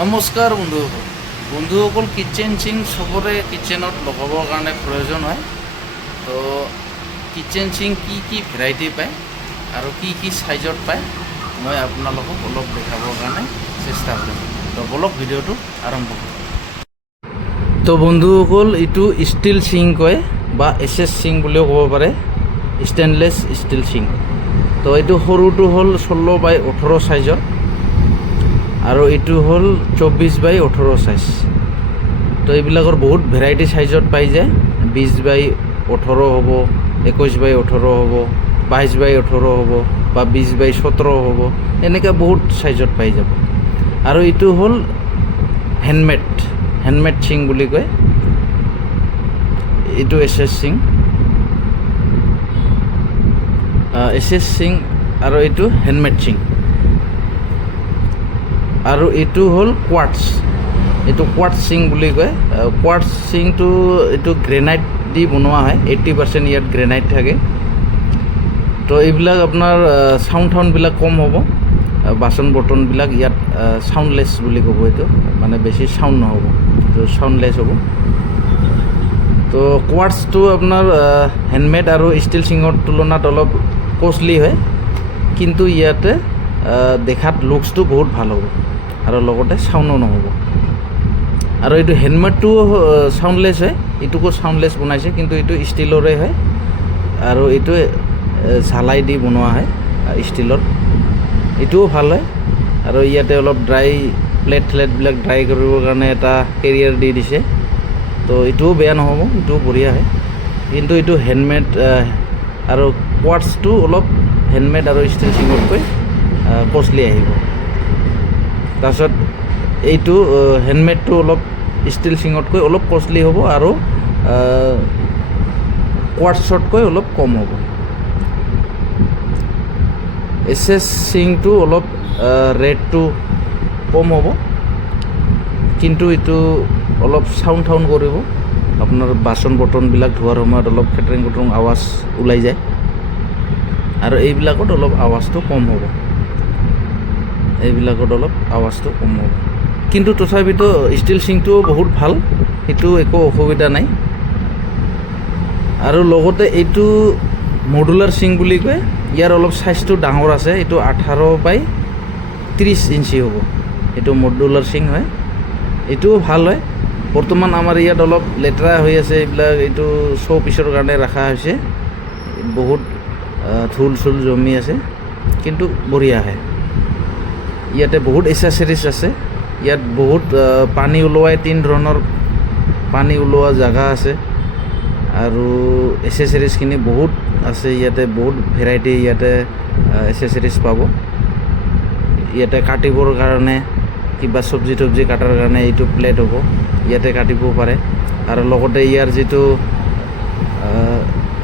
নমস্কাৰ বন্ধুসকল। বন্ধুসকল কিচেন সিং সবৰে কিচেনত লগাবৰ কাৰণে প্ৰয়োজন হয়। তো কিচেন সিং কি ভেৰাইটি পায় আৰু কি সাইজত পায় মই আপোনালোকক অলপ দেখাবৰ কাৰণে চেষ্টা কৰিম। তো বলক ভিডিঅ'টো আৰম্ভ কৰোঁ। তো বন্ধুসকল এইটো ষ্টিল সিং কয় বা এছ সিং বুলিও ক'ব পাৰে, ষ্টেইনলেছ ষ্টিল সিং। তো এইটো সৰুটো হ'ল 16x18 সাইজৰ আৰু এইটো হ'ল 24x18 সাইজ। তো এইবিলাকৰ বহুত ভেৰাইটি সাইজত পাই যায়। 20x18 হ'ব, 21x18 হ'ব, 22x18 হ'ব বা 20x17 হ'ব, এনেকৈ বহুত সাইজত পাই যাব। আৰু এইটো হ'ল হেণ্ডমেড সিং বুলি কয়। এইটো এছ সিং আৰু এইটো হেণ্ডমেড সিং। আৰু এইটো হ'ল কোৱাৰ্টছ। এইটো কোৱাৰ্টছ সিং বুলি কয়। কোৱাৰ্টছ সিংটো এইটো গ্ৰেনাইট দি বনোৱা হয়। 80% ইয়াত গ্ৰেনাইট থাকে। তো এইবিলাক আপোনাৰ চাউণ্ডবিলাক কম হ'ব। বাচন বৰ্তনবিলাক ইয়াত চাউণ্ডলেছ বুলি ক'ব। এইটো মানে বেছি চাউণ্ড নহ'ব, এইটো চাউণ্ডলেছ হ'ব। তো কোৱাৰ্টছটো আপোনাৰ হেণ্ডমেড আৰু ষ্টিল সিঙৰ তুলনাত অলপ কষ্টলি হয়, কিন্তু ইয়াতে দেখাত লুকছটো বহুত ভাল হ'ব আৰু লগতে চাউণ্ডো নহ'ব। আৰু এইটো হেণ্ডমেডটোও চাউণ্ডলেছ হয়, এইটোকো চাউণ্ডলেছ বনাইছে, কিন্তু এইটো ষ্টিলৰে হয় আৰু এইটো ঝালাই দি বনোৱা হয় ষ্টিলৰ। এইটোও ভাল হয়। আৰু ইয়াতে অলপ প্লেটবিলাক ড্ৰাই কৰিবৰ কাৰণে এটা কেৰিয়াৰ দি দিছে। তো এইটোও বেয়া নহ'ব, এইটোও বঢ়িয়া হয়। কিন্তু এইটো হেণ্ডমেড আৰু কোৱাৰ্টছটো অলপ হেণ্ডমেড আৰু ষ্টিল সিঙতকৈ কষ্টলি আহিব। তাৰপিছত এইটো হেণ্ডমেডটো অলপ ষ্টিল সিঙতকৈ অলপ কষ্টলি হ'ব আৰু কোৱাৰ্টছতকৈ অলপ কম হ'ব। এছ সিংটো অলপ ৰেটটো কম হ'ব, কিন্তু এইটো অলপ চাউণ্ড কৰিব। আপোনাৰ বাচন বৰ্তনবিলাক ধোৱাৰ সময়ত অলপ খেটৰেং আৱাজ ওলাই যায়, আৰু এইবিলাকত অলপ আৱাজটো কম হ'ব। কিন্তু তথাপিতো ষ্টিল সিংটো বহুত ভাল, সেইটো একো অসুবিধা নাই। আৰু লগতে এইটো মডুলাৰ সিং বুলি কয়। ইয়াৰ অলপ চাইজটো ডাঙৰ আছে। এইটো 18x30 ইঞ্চি হ'ব। এইটো মডুলাৰ সিং হয়। এইটোও ভাল হয়। বৰ্তমান আমাৰ ইয়াত অলপ লেতেৰা হৈ আছে এইবিলাক, এইটো পিছৰ কাৰণে ৰখা হৈছে। বহুত ধূল জমি আছে, কিন্তু বঢ়িয়া হয়। ইয়াতে বহুত এচেছৰিজ আছে। ইয়াত বহুত পানী ওলোৱাই 3 ধৰণৰ পানী ওলোৱা জেগা আছে, আৰু এচেছৰিজখিনি বহুত আছে। ইয়াতে বহুত ভেৰাইটি ইয়াতে এচেছৰিজ পাব। ইয়াতে কাটিবৰ কাৰণে কিবা চব্জি কাটাৰ কাৰণে এইটো প্লেট হ'ব, ইয়াতে কাটিব পাৰে। আৰু লগতে ইয়াৰ যিটো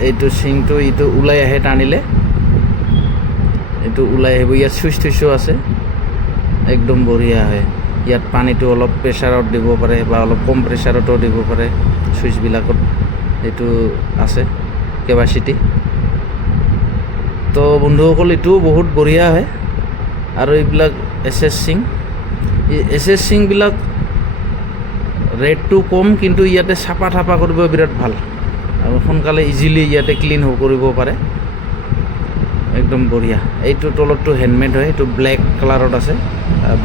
এইটো সিংটো এইটো ওলাই আহে, টানিলে এইটো ওলাই আহিব। ইয়াত চুইচো আছে, একদম বঢ়িয়া হয়। ইয়াত পানীটো অলপ প্ৰেছাৰত দিব পাৰে বা অলপ কম প্ৰেছাৰতো দিব পাৰে। চুইচবিলাকত এইটো আছে কেপাচিটি। তো বন্ধুসকল, এইটোও বহুত বঢ়িয়া হয়। আৰু এইবিলাক এছ সিংবিলাক ৰেটটো কম, কিন্তু ইয়াতে চাফা কৰিব বিৰাট ভাল, আৰু সোনকালে ইজিলি ইয়াতে ক্লিন কৰিব পাৰে। একদম বঢ়িয়া। এইটো তলতটো হেণ্ডমেড হয়। এইটো ব্লেক কালাৰত আছে,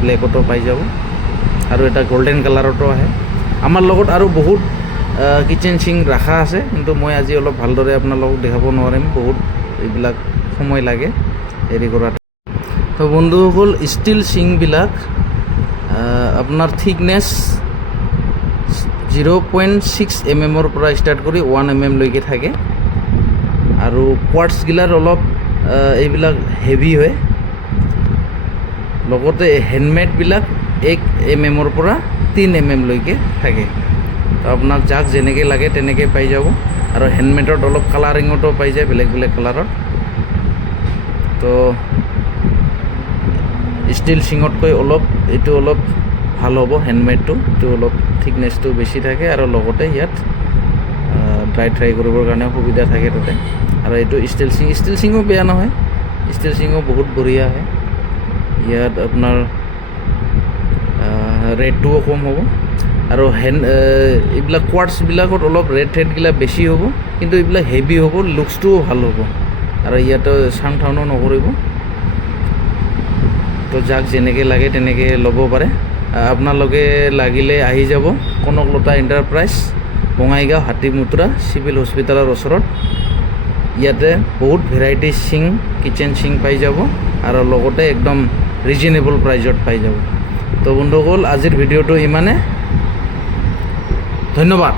ব্লেকতো পাই যাব, আৰু এটা গল্ডেন কালাৰতো আহে। আমাৰ লগত আৰু বহুত কিচেন সিং ৰখা আছে, কিন্তু মই আজি অলপ ভালদৰে আপোনালোকক দেখাব নোৱাৰিম, বহুত এইবিলাক সময় লাগে হেৰি কৰাত। তো বন্ধুসকল, ষ্টিল সিংবিলাক আপোনাৰ থিকনেছ 0.6 mm পৰা ষ্টাৰ্ট কৰি 1 mm লৈকে থাকে। আৰু কোৱাৰ্টছগিলাৰ অলপ এইবিলাক হেভি হয়। লগতে হেণ্ডমেডবিলাক 1 mm পৰা 3 mm লৈকে থাকে। তো আপোনাক যাক যেনেকৈ লাগে তেনেকৈ পাই যাব। আৰু হেণ্ডমেডত অলপ কালাৰিঙতো পাই যায়, বেলেগ কালাৰত। তো ষ্টিল সিঙতকৈ এইটো অলপ ভাল হ'ব। হেণ্ডমেডটো এইটো অলপ থিকনেছটো বেছি থাকে, আৰু লগতে ইয়াত ড্ৰাই কৰিবৰ কাৰণে সুবিধা থাকে তাতে। আৰু এইটো ষ্টিল সিঙো বেয়া নহয়, ষ্টিল সিঙো বহুত বঢ়িয়া হয়। ইয়াত আপোনাৰ ৰেটটোও কম হ'ব আৰু এইবিলাক কোৱাৰ্টছবিলাকত অলপ ৰেটগিলা বেছি হ'ব কিন্তু এইবিলাক হেভি হ'ব লুকছটোও ভাল হ'ব আৰু ইয়াতে চাং টাউনো নকৰিব তো যাক যেনেকৈ লাগে তেনেকৈ ল'ব পাৰে আপোনালোকে লাগিলে আহি যাব কনকলতা এণ্টাৰপ্ৰাইজ বঙাইগাঁও হাতীমুত্ৰা চিভিল হস্পিটেলৰ ওচৰত ইয়াতে বহুত ভেৰাইটি চিং কিচেন চিং পাই যাব আৰু লগতে একদম ৰিজনেবল প্ৰাইজত পাই যাব তো বন্ধুসকল আজিৰ ভিডিঅ'টো ইমানে ধন্যবাদ।